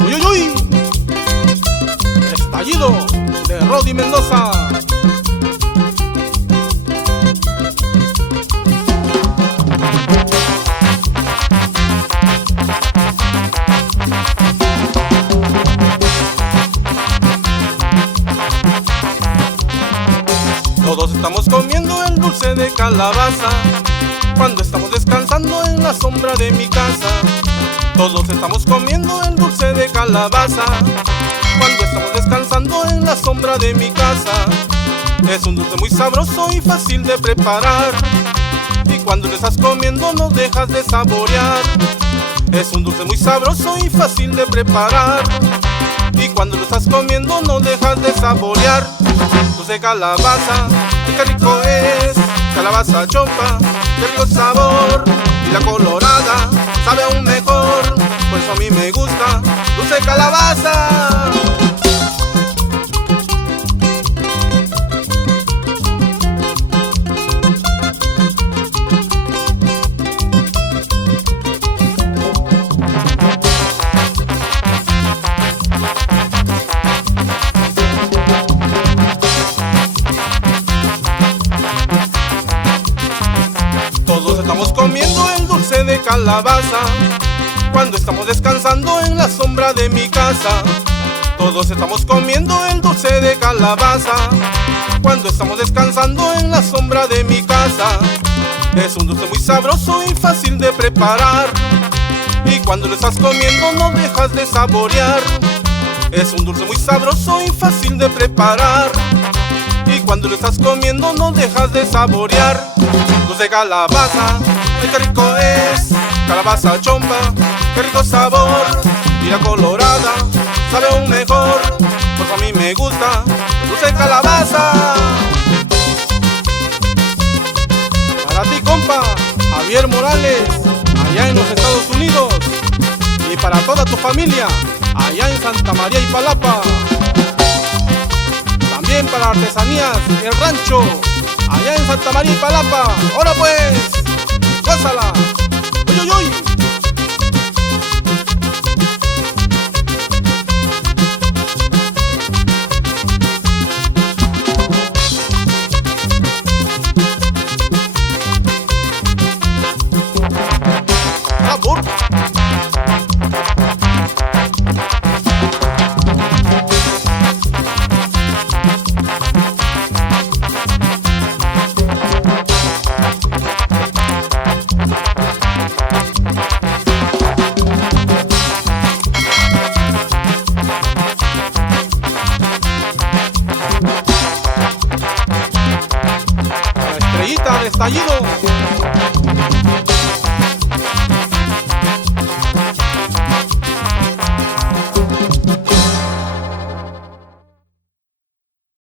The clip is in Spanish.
Uy, uy, uy. Estallido de Rody Mendoza. Todos estamos comiendo el dulce de calabaza cuando estamos descansando en la sombra de mi casa. Todos estamos comiendo el dulce de calabaza cuando estamos descansando en la sombra de mi casa. Es un dulce muy sabroso y fácil de preparar, y cuando lo estás comiendo no dejas de saborear. Es un dulce muy sabroso y fácil de preparar, y cuando lo estás comiendo no dejas de saborear. Dulce de calabaza, qué rico es, calabaza chompa, qué rico sabor, y la colorada sabe aún mejor, por eso a mí me gusta dulce de calabaza. Todos estamos comiendo el dulce de calabaza cuando estamos descansando en la sombra de mi casa. Todos estamos comiendo el dulce de calabaza cuando estamos descansando en la sombra de mi casa. Es un dulce muy sabroso y fácil de preparar, y cuando lo estás comiendo no dejas de saborear. Es un dulce muy sabroso y fácil de preparar, y cuando lo estás comiendo no dejas de saborear. Dulce de calabaza, qué rico es, calabaza chompa, qué rico sabor, y la colorada sabe aún mejor, por eso a mí me gusta dulce de calabaza. Para ti, compa, Javier Morales, allá en los Estados Unidos, y para toda tu familia, allá en Santa María Ipalapa. También para Artesanías El Rancho, allá en Santa María Ipalapa. ¡Ahora pues! ¡Gózala! ¡Uy, uy, uy! ¡Sabor! La estrellita de Estallido.